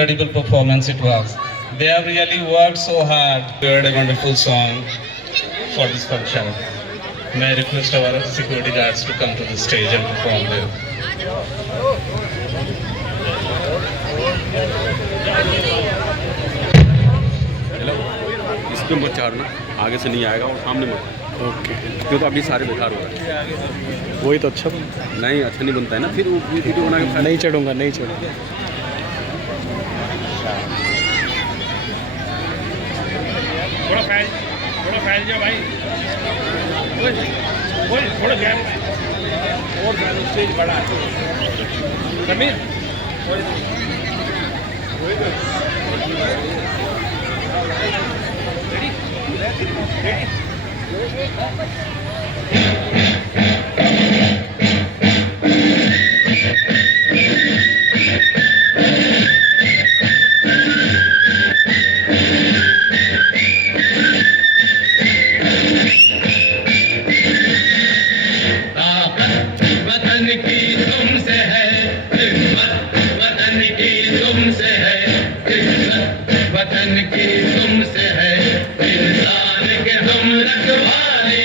incredible performance it was. They have really worked so hard to create a wonderful song for this function. May I request our security guards to come to the stage and perform there. इसमें मत चाड़ना, आगे से नहीं आएगा और सामने मत। Okay, क्यों तो अभी सारे बेकार हो रहे हैं। वही तो अच्छा बनता नहीं, अच्छा नहीं बनता है ना, फिर वो वीडियो बना के है। नहीं चढ़ूंगा, नहीं चढ़ूंगा। थोड़ा फैल जाओ भाई, थोड़ा गैप और स्टेज बड़ा है समीर। वतन की तुमसे है हिम्मत, वतन की तुमसे है इज्जत, वतन की तुमसे है इंसान के हम रखवाले।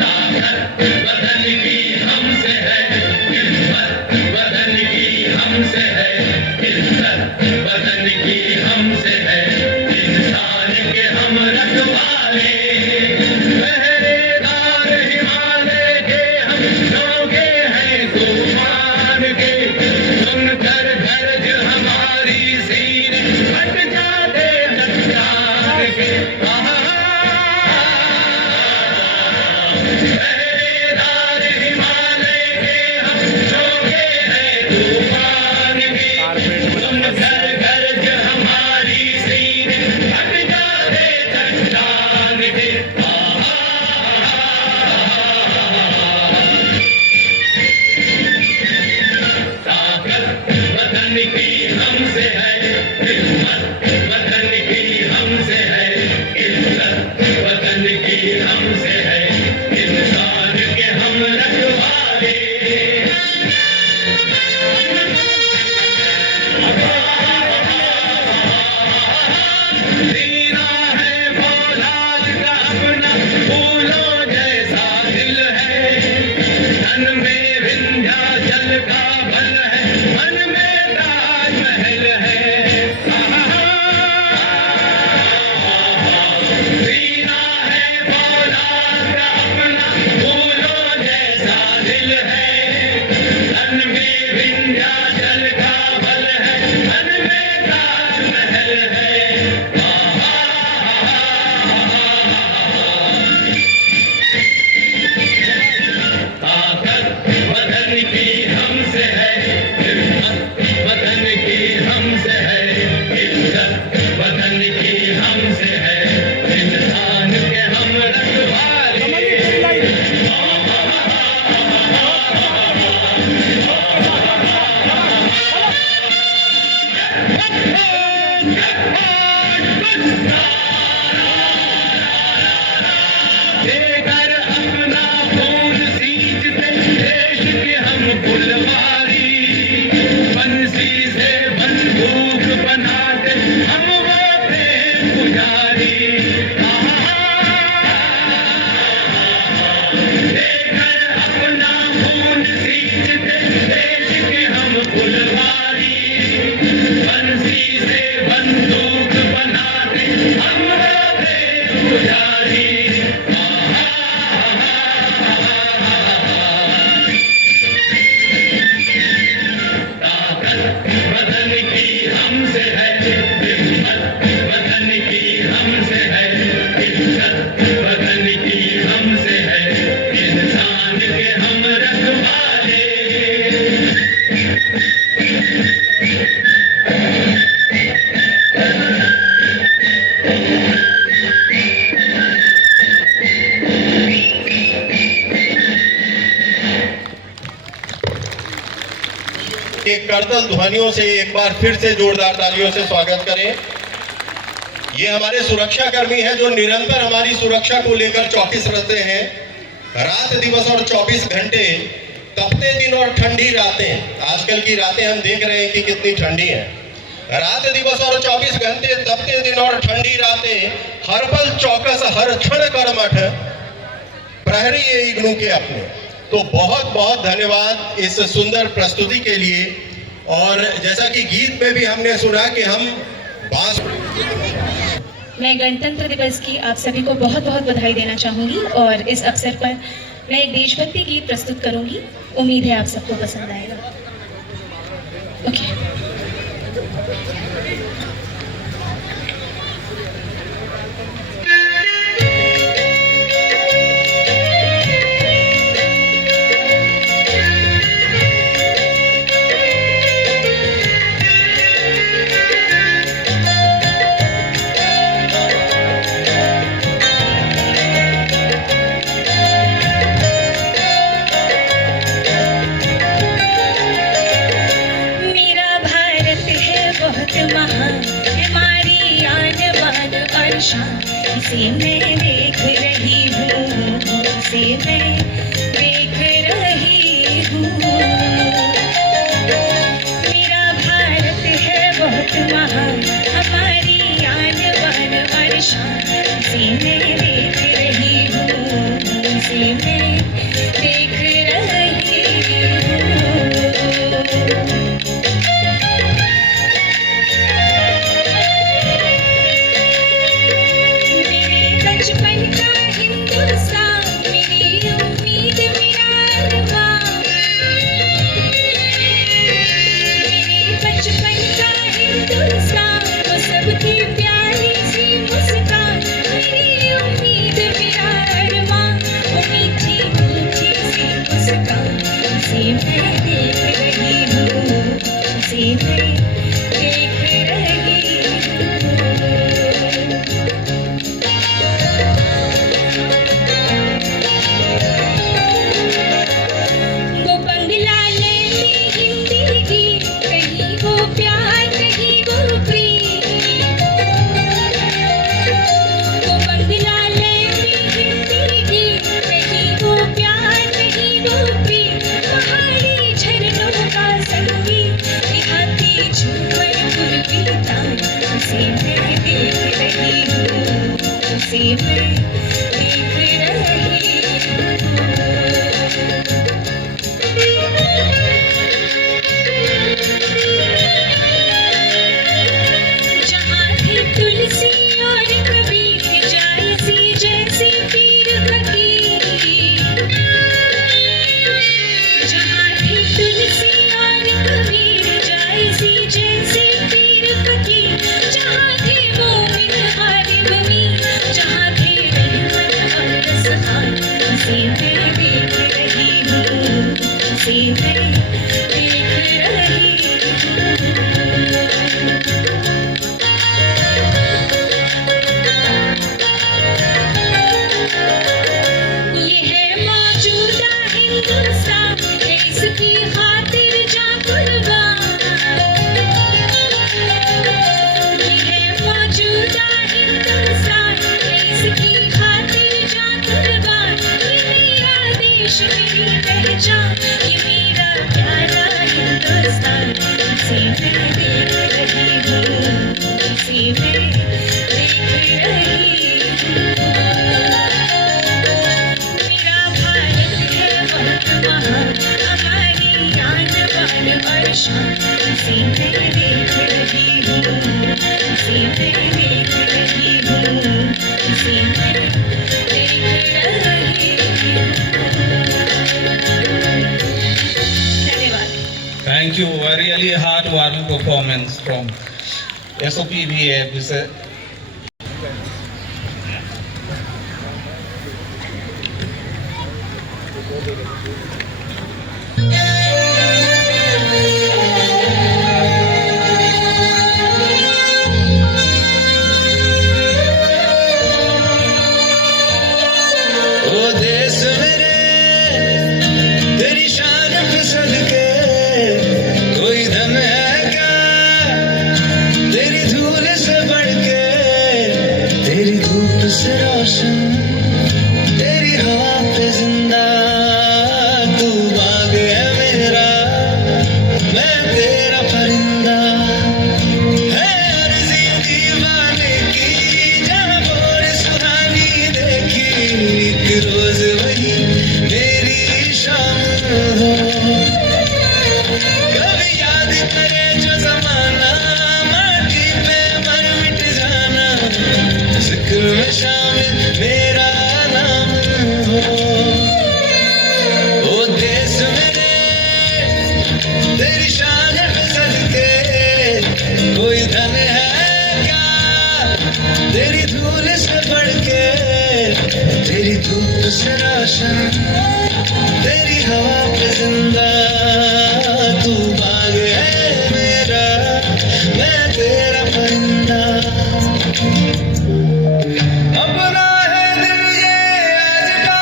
ताकत वतन की हमसे है हिम्मत, वतन की हमसे है इज्जत, वतन की हमसे है इंसान के हम रखवाले। पहरेदार हिमालय के हम जोगे हैं तूफान के, सुनकर गरज हमारी सीने फट जाते चट्टान के। पहरेदार हिमालय के हम जोगे हैं तूफान के, सुनकर गरज हमारी सीने फट जाते चट्टान के। वतन की हमसे है हिम्मत, वतन की हमसे है इज्जत, वतन की हमसे है इंसान के हम रखवाले। सीना है फौलाद का अपना, फूलों जैसा दिल है, तन में विंध्याचल का बल है, मन में ताजमहल है। सीना है फौलाद का अपना, फूलों जैसा दिल है, तन में विंध्याचल का बल है, मन में ताजमहल है। ताकत वतन की हमसे है हिम्मत, वतन की हमसे है इज्जत, वतन की हमसे है इंसान के हम रखवाले। देकर अपना खून सींचते देश के हम फुलवारी, बंसी से बंदूक बनाते हम वो प्रेम पुजारी। देकर अपना खून सींचते देश के हम फुलवारी, बंसी से बंदूक बनाते हम वो प्रेम पुजारी। वतन की हमसे है हिम्मत, वतन की हमसे है इज्जत, वतन की हमसे है इंसान के हम रखवाले। एक करतल ध्वनियों से एक बार फिर से जोरदार तालियों से स्वागत करें। ये हमारे सुरक्षा कर्मी हैं जो निरंतर हमारी सुरक्षा को लेकर चौकस रहते हैं, रात दिवस और 24 घंटे, तपते दिन और ठंडी रातें। आजकल की रातें हम देख रहे हैं कि कितनी ठंडी हैं। रात दिवस और 24 घंटे तपते दिन और ठंडी रातें, हर पल चौकस हर क्षण कर्मठ, प्रहरी ये इग्नू के अपने। तो बहुत बहुत धन्यवाद इस सुंदर प्रस्तुति के लिए। और जैसा कि गीत में भी हमने सुना कि हम बांस। मैं गणतंत्र दिवस की आप सभी को बहुत बहुत बधाई देना चाहूँगी और इस अवसर पर मैं एक देशभक्ति गीत प्रस्तुत करूँगी। उम्मीद है आप सबको पसंद आएगा। ओके। इसे मैं देख रही हूँ, इसे मैं देख रही हूँ। मेरा भारत है बहुत महान, हमारी आन बान और शान। इसे मैं देख रही हूँ, इसे मैं देख रही हूँ। बचपन का हिंदुस्तान, मेरी उम्मीद मेरा अरमान। मेरे बचपन का हिंदुस्तान, वो सबकी प्यारी सी मुस्कान। मेरी उम्मीद मेरा अरमान, वो मीठी मीठी सी मुस्कान। उसे मैं देख रही हूँ, उसे मैं देख रही हूँ। Thank you. A really heartwarming performance from SOPVA. तेरी हवा पे जिंदा तू मेरा नाम हो। ओ देश मेरे तेरी शान पे सदके, कोई धन है क्या तेरी धूल से बढ़ के, तेरी धूप से रोशन तेरी हवा पे जिंदा, तू बाग है मेरा मैं तेरा परिंदा। अपना है दिल ये आज का,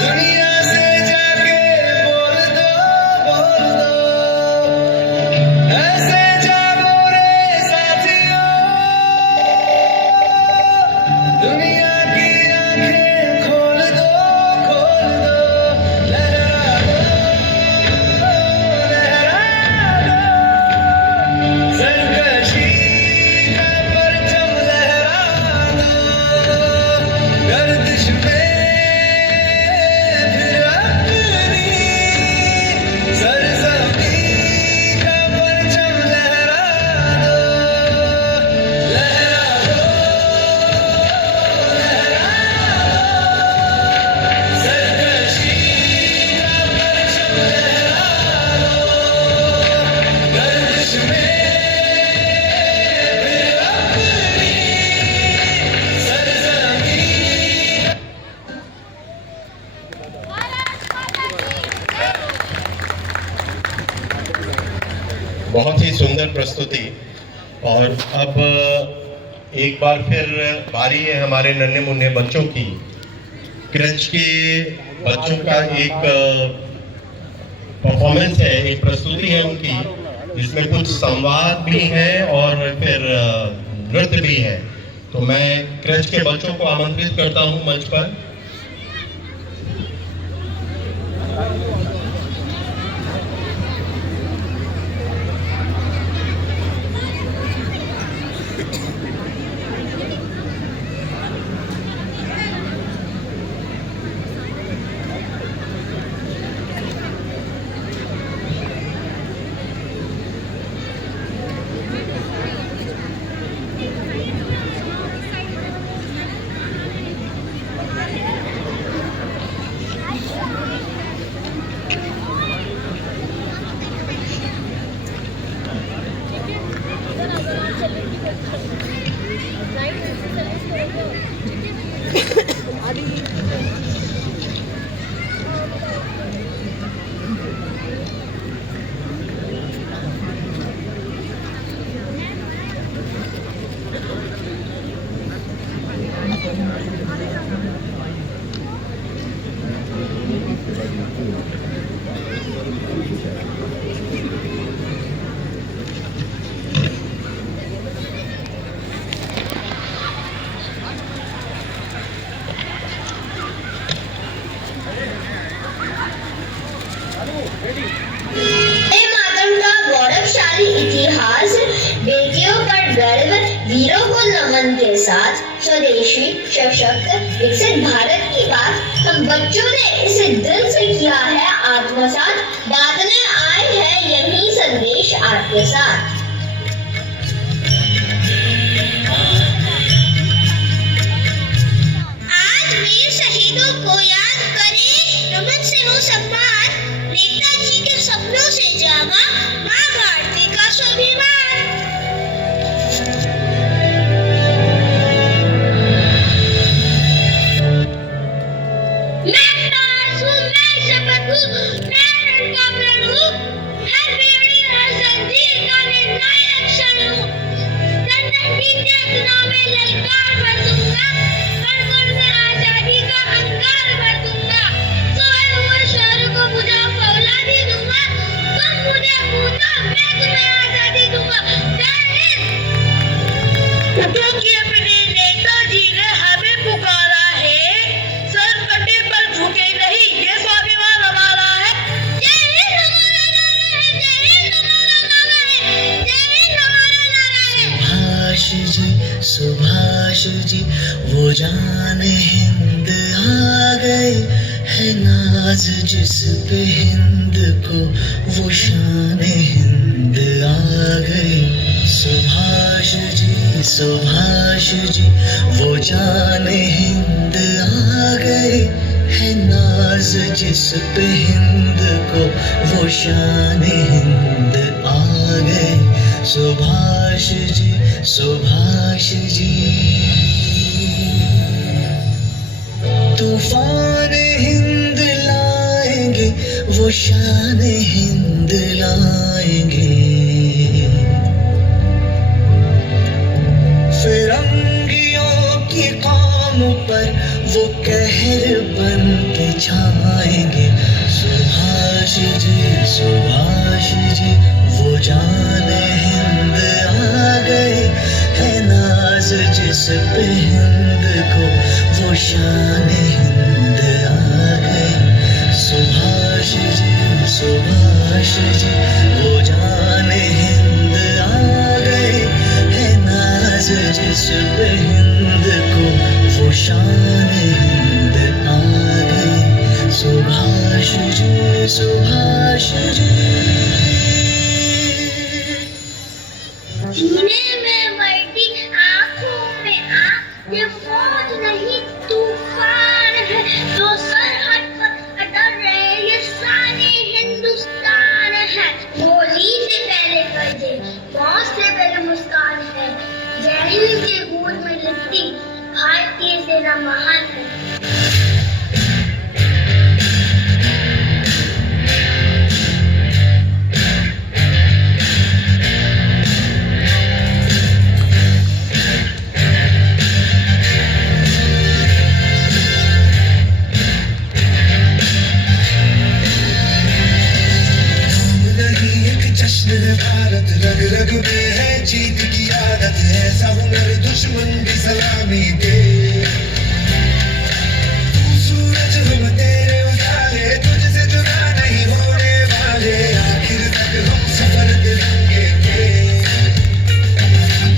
दुनिया से जाके बोल दो, ऐसे जागो रे साथियों, दुनिया की आंखें खोल दो, लहरा दो, सरकशी का परचम लहरा दो, गर्दिश में फिर अपनी सरजमी का परचम लहरा दो, सरकशी का परचम लहरा दो, गर्दिश में फिर अपनी सरजमी। बहुत ही सुंदर प्रस्तुति। और अब एक बार फिर बारी है हमारे नन्हे मुन्ने बच्चों की। क्रच के बच्चों का एक परफॉर्मेंस है, एक प्रस्तुति है उनकी, जिसमें कुछ संवाद भी है और फिर नृत्य भी है। तो मैं क्रच के बच्चों को आमंत्रित करता हूं मंच पर। मातरम का गौरवशाली इतिहास, बेटियों पर गर्व, वीरों को नमन के साथ स्वदेशी सशक्त विकसित भारत की बात हम बच्चों ने इसे दिल से किया है आत्मसात, बांटने आए हैं यही संदेश आपके साथ। आज वीर शहीदों को याद करें, नमन से हो सम्मान, नेताजी के सपनों से जागा मां भारती का स्वाभिमान। मैं ताज हूँ, मैं शपथ हूँ, मैं रण का प्रण हूँ, हर बेड़ी हर जंजीर का निर्णायक क्षण हूँ। तन बीते दिनों में ललकार भर दूंगा, हर गुण में आजादी का अंगार भर दूंगा। सोए हुए शहरों को बुझा फौलादी दूंगा, तुम मुझे पूछो मैं तुम्हें आजादी दूंगा। जय हिंद। क्योंकि अपने नेताजी ने हमें पुकारा है, सर कटे पर झुके नहीं, ये स्वाभिमान हमारा है। जय हिंद हमारा नारा है, जय हिंद हमारा नारा है, जय हिंद हमारा नारा है। सुभाष जी वो जान हिंद आ गए, है नाज जिस पे हिंद को, वो शान हिंद आ गए। सुभाष जी सुभाष जी वो जाने हिंद आ गए, है नाज जिस पे हिंद को वो शान हिंद आ गए। सुभाष जी, सुभाष जी। तूफान हिंद लाएंगे, वो शान हिंद लाएंगे। फिरंगियों की कौम पर वो कहर बन के छाएंगे। सुभाष जी, सुभाष जी वो जान हिंद आ गए, है नाज जिस पे हिंद को वो शान हिंद आ गए। सुभाष जी, सुभाष जी वो जान हिंद आ गए, है नाज जिस पे हिंद को वो शान हिंद आ गए। सुभाष जी, सुभाष जी। सीने में वर्दी, आंखों में आग, ये फौज नहीं तूफान है जो सरहद पर अटल रहे, ये सारे हिंदुस्तान है। होली से पहले गरजे, मौत से पहले मुस्कान है, जय हिंद के गूंज में लिखती भारतीय सेना महान है। भारत रग रग में है, जीत की आदत है, ऐसा हुनर दुश्मन भी सलामी दे। तू सूरज हम तेरे उजाले, तुझसे जुदा नहीं होने वाले, आखिर तक हम सफर तिरंगे के।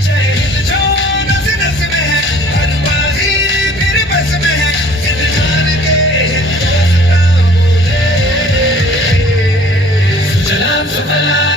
जय हिंद जो नस नस में है, हर बाजी मेरे बस में है, जिद जान के हिंदुस्तान बोले। सुजलाम सुफलाम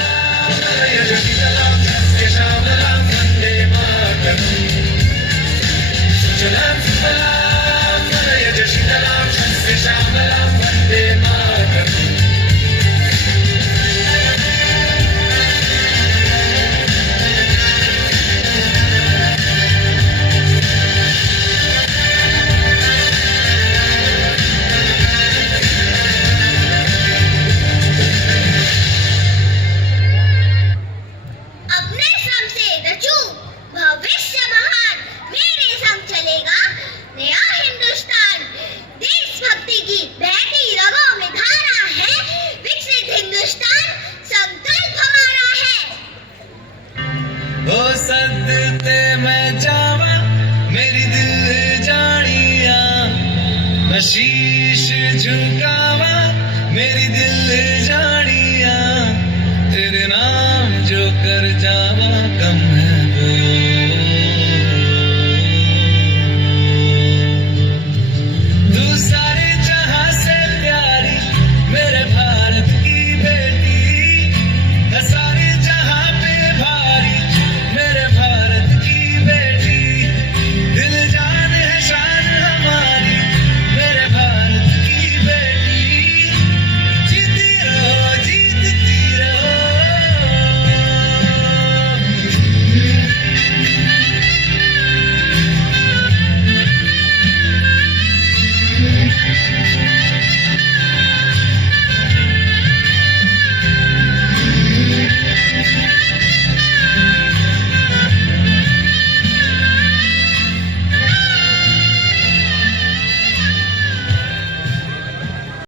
सदते मैं जावा मेरी दिल जानिया, शीश झुका